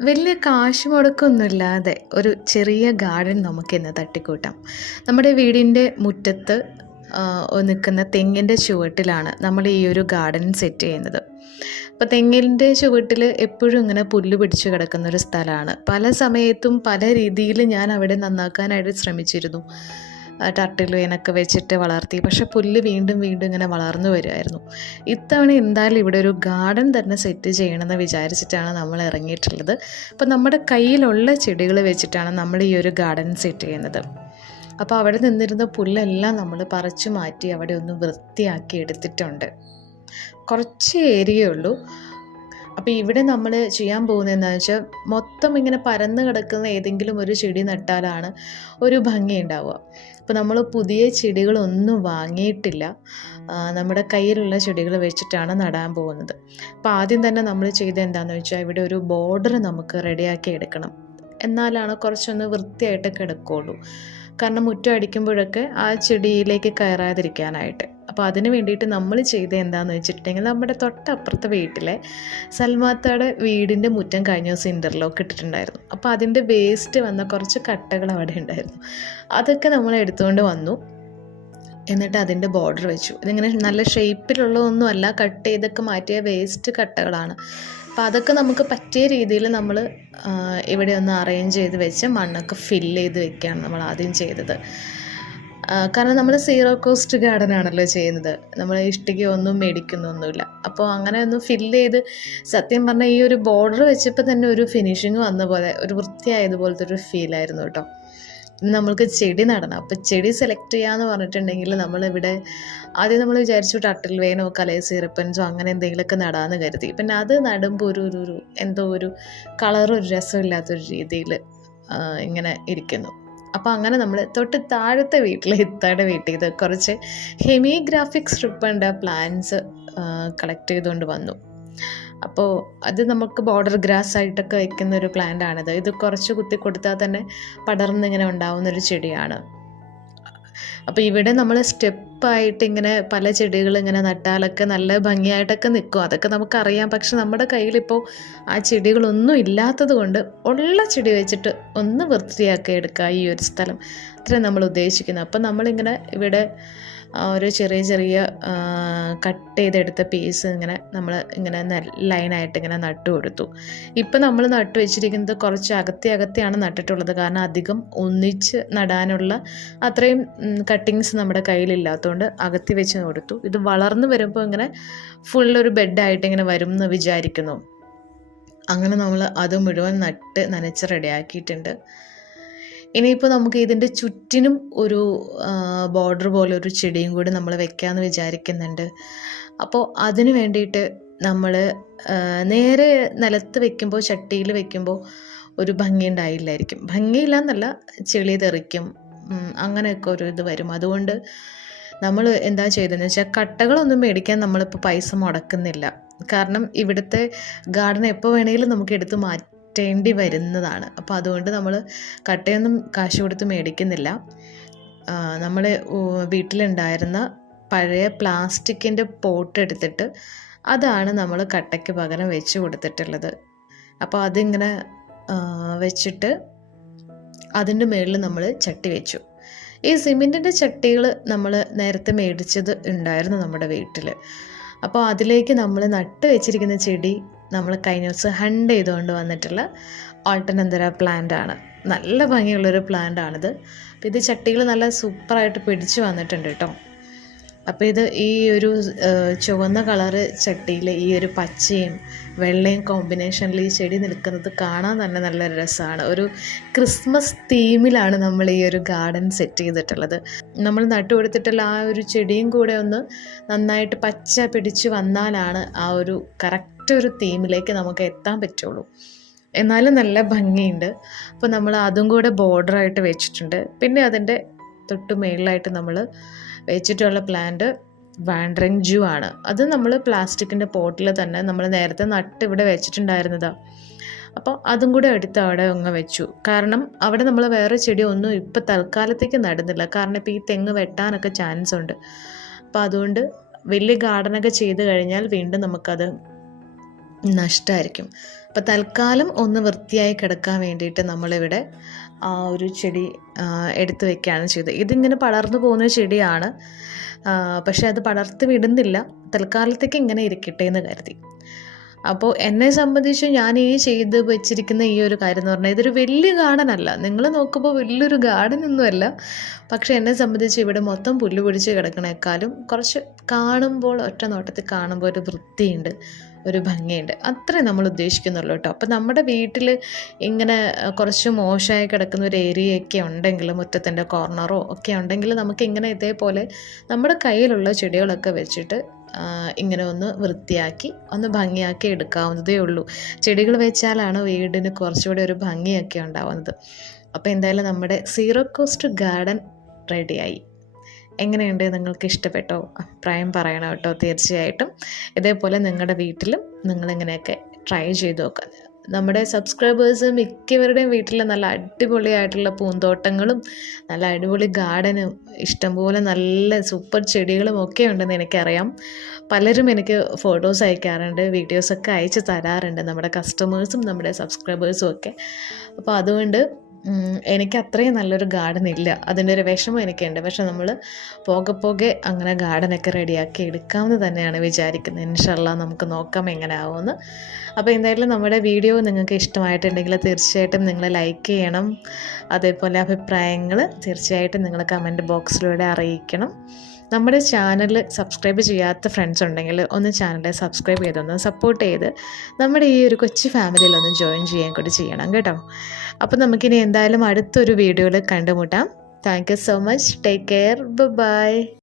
വലിയ കാശ് മുടക്കൊന്നുമില്ലാതെ ഒരു ചെറിയ ഗാർഡൻ നമുക്കിന്ന് തട്ടിക്കൂട്ടാം. നമ്മുടെ വീടിന്റെ മുറ്റത്ത് നിൽക്കുന്ന തെങ്ങിന്റെ ചുവട്ടിലാണ് നമ്മൾ ഈ ഒരു ഗാർഡൻ സെറ്റ് ചെയ്യുന്നത്. അപ്പോൾ തെങ്ങിന്റെ ചുവട്ടിൽ എപ്പോഴും ഇങ്ങനെ പുല്ല് പിടിച്ചു കിടക്കുന്ന ഒരു സ്ഥലമാണ്. പല സമയത്തും പല രീതിയിൽ ഞാൻ അവിടെ നന്നാക്കാനായിട്ട് ശ്രമിച്ചിരുന്നു. ടർട്ടിൽ വെച്ചിട്ട് വളർത്തി. പക്ഷെ പുല്ല് വീണ്ടും വീണ്ടും ഇങ്ങനെ വളർന്നു വരുമായിരുന്നു ഇത്തവണ എന്തായാലും ഇവിടെ ഒരു ഗാർഡൻ തന്നെ സെറ്റ് ചെയ്യണമെന്ന് വിചാരിച്ചിട്ടാണ് നമ്മൾ ഇറങ്ങിയിട്ടുള്ളത്. അപ്പോൾ നമ്മുടെ കയ്യിലുള്ള ചെടികൾ വെച്ചിട്ടാണ് നമ്മൾ ഈ ഒരു ഗാർഡൻ സെറ്റ് ചെയ്യുന്നത്. അപ്പോൾ അവിടെ നിന്നിരുന്ന പുല്ലെല്ലാം നമ്മൾ പറിച്ചു മാറ്റി അവിടെ ഒന്ന് വൃത്തിയാക്കി എടുത്തിട്ടുണ്ട്. കുറച്ച് ഏരിയയേ ഉള്ളൂ അപ്പോൾ ഇവിടെ നമ്മൾ ചെയ്യാൻ പോകുന്നത് എന്താണെന്ന് വെച്ചാൽ മൊത്തം ഇങ്ങനെ പരന്ന് കിടക്കുന്ന ഏതെങ്കിലും ഒരു ചെടി നട്ടാലാണ് ഒരു ഭംഗി ഉണ്ടാവുക. അപ്പോൾ നമ്മൾ പുതിയ ചെടികളൊന്നും വാങ്ങിയിട്ടില്ല. നമ്മുടെ കയ്യിലുള്ള ചെടികൾ വെച്ചിട്ടാണ് നടാൻ പോകുന്നത്. അപ്പോൾ ആദ്യം തന്നെ നമ്മൾ ചെയ്തത് എന്താണെന്ന് വെച്ചാൽ ഇവിടെ ഒരു ബോർഡർ നമുക്ക് റെഡിയാക്കി എടുക്കണം. എന്നാലാണ് കുറച്ചൊന്ന് വൃത്തിയായിട്ട് കിടക്കുകയുള്ളൂ കാരണം മുറ്റം അടിക്കുമ്പോഴൊക്കെ ആ ചെടിയിലേക്ക് കയറാതിരിക്കാനായിട്ട്. അപ്പോൾ അതിന് വേണ്ടിയിട്ട് നമ്മൾ ചെയ്തത് എന്താണെന്ന് വെച്ചിട്ടുണ്ടെങ്കിൽ നമ്മുടെ തൊട്ടപ്പുറത്തെ വീട്ടിലെ സൽമാത്തയുടെ വീടിന്റെ മുറ്റം കഴിഞ്ഞ ദിവസം ഇന്റർലോക്ക് ഇട്ടിട്ടുണ്ടായിരുന്നു. അപ്പോൾ അതിന്റെ വേസ്റ്റ് വന്ന കുറച്ച് കട്ടകൾ അവിടെ ഉണ്ടായിരുന്നു. അതൊക്കെ നമ്മൾ എടുത്തുകൊണ്ട് വന്നു. എന്നിട്ട് അതിന്റെ ബോർഡർ വെച്ചു. ഇതിങ്ങനെ നല്ല ഷേപ്പിലുള്ളതൊന്നും അല്ല കട്ട് ചെയ്തൊക്കെ മാറ്റിയ വേസ്റ്റ് കട്ടകളാണ്. അപ്പോൾ അതൊക്കെ നമുക്ക് പറ്റിയ രീതിയിൽ നമ്മൾ ഇവിടെ ഒന്ന് അറേഞ്ച് ചെയ്ത് വെച്ച് മണ്ണൊക്കെ ഫില്ല് ചെയ്ത് വെക്കുകയാണ് നമ്മൾ ആദ്യം ചെയ്തത്. കാരണം നമ്മൾ സീറോ കോസ്റ്റ് ഗാർഡൻ ആണല്ലോ ചെയ്യുന്നത്. നമ്മൾ ഇഷ്ടിക ഒന്നും മേടിക്കുന്നൊന്നുമില്ല. അപ്പോൾ അങ്ങനെ ഒന്ന് ഫില്ല് ചെയ്ത് സത്യം പറഞ്ഞാൽ ഈ ഒരു ബോർഡർ വെച്ചപ്പോൾ തന്നെ ഒരു ഫിനിഷിങ് വന്ന പോലെ ഒരു വൃത്തിയായതുപോലത്തെ ഒരു ഫീലായിരുന്നു കേട്ടോ. നമ്മൾക്ക് ചെടി നടണം. അപ്പോൾ ചെടി സെലക്ട് ചെയ്യാന്ന് പറഞ്ഞിട്ടുണ്ടെങ്കിൽ നമ്മളിവിടെ ആദ്യം നമ്മൾ വിചാരിച്ചു ടട്ടിൽ വേനോ കലയ സിറപ്പൻസോ അങ്ങനെ എന്തെങ്കിലുമൊക്കെ നടാമെന്ന് കരുതി. പിന്നെ അത് നടുമ്പോൾ ഒരു ഒരു എന്തോ ഒരു കളറും ഒരു രസമില്ലാത്തൊരു രീതിയിൽ ഇങ്ങനെ ഇരിക്കുന്നു. അപ്പോൾ അങ്ങനെ നമ്മൾ തൊട്ട് താഴത്തെ വീട്ടിൽ ഇത്തയുടെ വീട്ടിൽ ഇത് കുറച്ച് ഹെമിഗ്രാഫിക് സ്ട്രിപ്പുണ്ട് പ്ലാന്റ്സ് കളക്ട് ചെയ്തുകൊണ്ട് വന്നു. അപ്പോൾ അത് നമുക്ക് ബോർഡർ ഗ്രാസ് ആയിട്ടൊക്കെ വെക്കുന്ന ഒരു പ്ലാന്റ് ആണിത്. ഇത് കുറച്ച് കുത്തി കൊടുത്താൽ തന്നെ പടർന്നിങ്ങനെ ഉണ്ടാവുന്നൊരു ചെടിയാണ്. അപ്പോൾ ഇവിടെ നമ്മൾ സ്റ്റെപ്പായിട്ട് ഇങ്ങനെ പല ചെടികൾ ഇങ്ങനെ നട്ടാലൊക്കെ നല്ല ഭംഗിയായിട്ടൊക്കെ നിൽക്കും അതൊക്കെ നമുക്കറിയാം. പക്ഷെ നമ്മുടെ കയ്യിലിപ്പോൾ ആ ചെടികളൊന്നും ഇല്ലാത്തത് കൊണ്ട് ഉള്ള ചെടി വെച്ചിട്ട് ഒന്ന് വൃത്തിയാക്കി എടുക്കുക ഈ ഒരു സ്ഥലം. അത്രയും നമ്മൾ ഉദ്ദേശിക്കുന്നത് അപ്പം നമ്മളിങ്ങനെ ഇവിടെ ഒരു ചെറിയ ചെറിയ കട്ട് ചെയ്തെടുത്ത പീസ് ഇങ്ങനെ നമ്മൾ ഇങ്ങനെ ലൈനായിട്ട് ഇങ്ങനെ നട്ടു കൊടുത്തു. ഇപ്പം നമ്മൾ നട്ടു വെച്ചിരിക്കുന്നത് കുറച്ച് അകത്തി അകത്തിയാണ് നട്ടിട്ടുള്ളത്. കാരണം അധികം ഒന്നിച്ച് നടാനുള്ള അത്രയും കട്ടിങ്സ് നമ്മുടെ കയ്യിലില്ലാത്തതുകൊണ്ട് അകത്തി വെച്ച് കൊടുത്തു. ഇത് വളർന്നു വരുമ്പോൾ ഇങ്ങനെ ഫുൾ ഒരു ബെഡായിട്ട് ഇങ്ങനെ വരും എന്ന് വിചാരിക്കുന്നു. അങ്ങനെ നമ്മൾ അത് മുഴുവൻ നട്ട് നനച്ച് റെഡിയാക്കിയിട്ടുണ്ട് ഇനിയിപ്പോൾ നമുക്ക് ഇതിന്റെ ചുറ്റിനും ഒരു ബോർഡർ പോലെ ഒരു ചെടിയും കൂടി നമ്മൾ വെക്കാമെന്ന് വിചാരിക്കുന്നുണ്ട്. അപ്പോൾ അതിന് വേണ്ടിയിട്ട് നമ്മൾ നേരെ നിലത്ത് വെക്കുമ്പോൾ ചട്ടിയിൽ വെക്കുമ്പോൾ ഒരു ഭംഗി ഉണ്ടായില്ലായിരിക്കും. ഭംഗിയില്ല എന്നല്ല ചെളി തെറിക്കും അങ്ങനെയൊക്കെ ഒരു ഇത് വരും. അതുകൊണ്ട് നമ്മൾ എന്താ ചെയ്തതെന്ന് വെച്ചാൽ കട്ടകളൊന്നും മേടിക്കാൻ നമ്മളിപ്പോൾ പൈസ മുടക്കുന്നില്ല. കാരണം ഇവിടുത്തെ ഗാർഡൻ എപ്പോൾ വേണമെങ്കിലും നമുക്ക് എടുത്ത് മാറ്റേണ്ടി വരുന്നതാണ്. അപ്പോൾ അതുകൊണ്ട് നമ്മൾ കട്ടയൊന്നും കാശ് കൊടുത്ത് മേടിക്കുന്നില്ല. നമ്മൾ വീട്ടിലുണ്ടായിരുന്ന പഴയ പ്ലാസ്റ്റിക്കിന്റെ പോട്ട് എടുത്തിട്ട് അതാണ് നമ്മൾ കട്ടയ്ക്ക് പകരം വെച്ച് കൊടുത്തിട്ടുള്ളത്. അപ്പോൾ അതിങ്ങനെ വെച്ചിട്ട് അതിന്റെ മുകളിൽ നമ്മൾ ചട്ടി വെച്ചു. ഈ സിമെന്റിന്റെ ചട്ടികൾ നമ്മൾ നേരത്തെ മേടിച്ചത് ഉണ്ടായിരുന്നു നമ്മുടെ വീട്ടിൽ അപ്പോൾ അതിലേക്ക് നമ്മൾ നട്ട് വെച്ചിരിക്കുന്ന ചെടി നമ്മൾ കഴിഞ്ഞ ദിവസം ഹണ്ട് ചെയ്തുകൊണ്ട് വന്നിട്ടുള്ള ഓൾട്ടനന്തര പ്ലാന്റ് ആണ്. നല്ല ഭംഗിയുള്ളൊരു പ്ലാന്റ് ആണിത്. അപ്പോൾ ഇത് ചട്ടികൾ നല്ല സൂപ്പറായിട്ട് പിടിച്ചു വന്നിട്ടുണ്ട് കേട്ടോ. അപ്പോൾ ഇത് ഈ ഒരു ചുവന്ന കളറ് ചട്ടിയിൽ ഈ ഒരു പച്ചയും വെള്ളയും കോമ്പിനേഷനിൽ ഈ ചെടി നിൽക്കുന്നത് കാണാൻ തന്നെ നല്ല രസമാണ് ഒരു ക്രിസ്മസ് തീമിലാണ് നമ്മൾ ഈ ഒരു ഗാർഡൻ സെറ്റ് ചെയ്തിട്ടുള്ളത്. നമ്മൾ നട്ടു കൊടുത്തിട്ടുള്ള ആ ഒരു ചെടിയും കൂടെ ഒന്ന് നന്നായിട്ട് പച്ച പിടിച്ച് വന്നാലാണ് ആ ഒരു കറക്റ്റ് ഒരു തീമിലേക്ക് നമുക്ക് എത്താൻ പറ്റുള്ളൂ. എന്നാലും നല്ല ഭംഗിയുണ്ട്. അപ്പോൾ നമ്മൾ അതും കൂടെ ബോർഡറായിട്ട് വെച്ചിട്ടുണ്ട്. പിന്നെ അതിന്റെ തൊട്ട് മേളിലായിട്ട് നമ്മൾ വെച്ചിട്ടുള്ള പ്ലാന്റ് വാൻഡ്രിങ് ജൂ ആണ്. അത് നമ്മൾ പ്ലാസ്റ്റിക്കിന്റെ പോട്ടിൽ തന്നെ നമ്മൾ നേരത്തെ നട്ട് ഇവിടെ വെച്ചിട്ടുണ്ടായിരുന്നതാണ് അപ്പോൾ അതും കൂടെ എടുത്ത് അവിടെ അങ്ങ് വെച്ചു. കാരണം അവിടെ നമ്മൾ വേറെ ചെടി ഒന്നും ഇപ്പോൾ തൽക്കാലത്തേക്ക് നടുന്നില്ല. കാരണം ഇപ്പോൾ ഈ തെങ്ങ് വെട്ടാനൊക്കെ ചാൻസ് ഉണ്ട്. അപ്പോൾ അതുകൊണ്ട് വലിയ ഗാർഡനൊക്കെ ചെയ്ത് കഴിഞ്ഞാൽ വീണ്ടും നമുക്കത് നഷ്ടമായിരിക്കും അപ്പോൾ തൽക്കാലം ഒന്ന് വൃത്തിയായി കിടക്കാൻ വേണ്ടിയിട്ട് നമ്മളിവിടെ ഒരു ചെടി എടുത്തു വെക്കുകയാണ് ചെയ്തത്. ഇതിങ്ങനെ പടർന്നു പോകുന്ന ചെടിയാണ്. പക്ഷേ അത് പടർത്തി വിടുന്നില്ല. തൽക്കാലത്തേക്ക് ഇങ്ങനെ ഇരിക്കട്ടെ എന്ന് കരുതി. അപ്പോൾ എന്നെ സംബന്ധിച്ച് ഞാൻ ഈ ചെയ്ത് വെച്ചിരിക്കുന്ന ഈ ഒരു കാര്യം എന്ന് പറഞ്ഞാൽ ഇതൊരു വലിയ ഗാർഡൻ അല്ല. നിങ്ങൾ നോക്കുമ്പോൾ വലിയൊരു ഗാർഡൻ ഒന്നുമല്ല പക്ഷേ എന്നെ സംബന്ധിച്ച് ഇവിടെ മൊത്തം പുല്ല് പിടിച്ച് കിടക്കണേക്കാളും കുറച്ച് കാണുമ്പോൾ ഒറ്റ നോട്ടത്തിൽ കാണുമ്പോൾ ഒരു വൃത്തിയുണ്ട്. ഒരു ഭംഗിയുണ്ട്. അത്രേ നമ്മൾ ഉദ്ദേശിക്കുന്നുള്ളൂ കേട്ടോ. അപ്പോൾ നമ്മുടെ വീട്ടിൽ ഇങ്ങനെ കുറച്ച് മോശമായി കിടക്കുന്ന ഒരു ഏരിയയൊക്കെ ഉണ്ടെങ്കിൽ മുറ്റത്തിന്റെ കോർണറോ ഒക്കെ ഉണ്ടെങ്കിൽ നമുക്ക് ഇങ്ങനെ ഇതേപോലെ നമ്മുടെ കയ്യിലുള്ള ചെടികളൊക്കെ വെച്ചിട്ട് ഇങ്ങനെ ഒന്ന് വൃത്തിയാക്കി ഒന്ന് ഭംഗിയാക്കി എടുക്കാവുന്നതേ ഉള്ളൂ. ചെടികൾ വെച്ചാലാണ് വീടിന് കുറച്ചുകൂടി ഒരു ഭംഗിയൊക്കെ ഉണ്ടാവുന്നത്. അപ്പോൾ എന്തായാലും നമ്മുടെ സീറോ കോസ്റ്റ് ഗാർഡൻ റെഡിയായി. എങ്ങനെയുണ്ട്? നിങ്ങൾക്ക് ഇഷ്ടപ്പെട്ടോ? അഭിപ്രായം പറയണം കേട്ടോ തീർച്ചയായിട്ടും. ഇതേപോലെ നിങ്ങളുടെ വീട്ടിലും നിങ്ങളിങ്ങനെയൊക്കെ ട്രൈ ചെയ്ത് നോക്കുക നമ്മുടെ സബ്സ്ക്രൈബേഴ്സ് മിക്കവരുടെയും വീട്ടിൽ നല്ല അടിപൊളിയായിട്ടുള്ള പൂന്തോട്ടങ്ങളും നല്ല അടിപൊളി ഗാർഡനും ഇഷ്ടംപോലെ നല്ല സൂപ്പർ ചെടികളും ഒക്കെ ഉണ്ടെന്ന് എനിക്കറിയാം. പലരും എനിക്ക് ഫോട്ടോസ് അയക്കാറുണ്ട് വീഡിയോസൊക്കെ അയച്ച് തരാറുണ്ട് നമ്മുടെ കസ്റ്റമേഴ്സും നമ്മുടെ സബ്സ്ക്രൈബേഴ്സും ഒക്കെ. അപ്പോൾ അതുകൊണ്ട് എനിക്ക് അത്രയും നല്ലൊരു ഗാർഡൻ ഇല്ല. അതിന്റെ ഒരു വിഷമം എനിക്കുണ്ട്. പക്ഷെ നമ്മൾ പോകെ പോകെ അങ്ങനെ ഗാർഡനൊക്കെ റെഡിയാക്കി എടുക്കാമെന്ന് തന്നെയാണ് വിചാരിക്കുന്നത്. ഇൻഷല്ല നമുക്ക് നോക്കാം എങ്ങനെ ആവുമെന്ന് അപ്പോൾ എന്തായാലും നമ്മുടെ വീഡിയോ നിങ്ങൾക്ക് ഇഷ്ടമായിട്ടുണ്ടെങ്കിൽ തീർച്ചയായിട്ടും നിങ്ങൾ ലൈക്ക് ചെയ്യണം. അതേപോലെ അഭിപ്രായങ്ങൾ തീർച്ചയായിട്ടും നിങ്ങൾ കമന്റ് ബോക്സിലൂടെ അറിയിക്കണം. നമ്മുടെ ചാനൽ സബ്സ്ക്രൈബ് ചെയ്യാത്ത ഫ്രണ്ട്സ് ഉണ്ടെങ്കിൽ ഒന്ന് ചാനൽ സബ്സ്ക്രൈബ് ചെയ്തൊന്ന് സപ്പോർട്ട് ചെയ്ത് നമ്മുടെ ഈ ഒരു കൊച്ചു ഫാമിലിയിൽ ഒന്ന് ജോയിൻ ചെയ്യാൻ കൂടി ചെയ്യണം കേട്ടോ. അപ്പോൾ നമുക്കിനി എന്തായാലും അടുത്തൊരു വീഡിയോയിൽ കണ്ടുമുട്ടാം. Thank you so much take care bye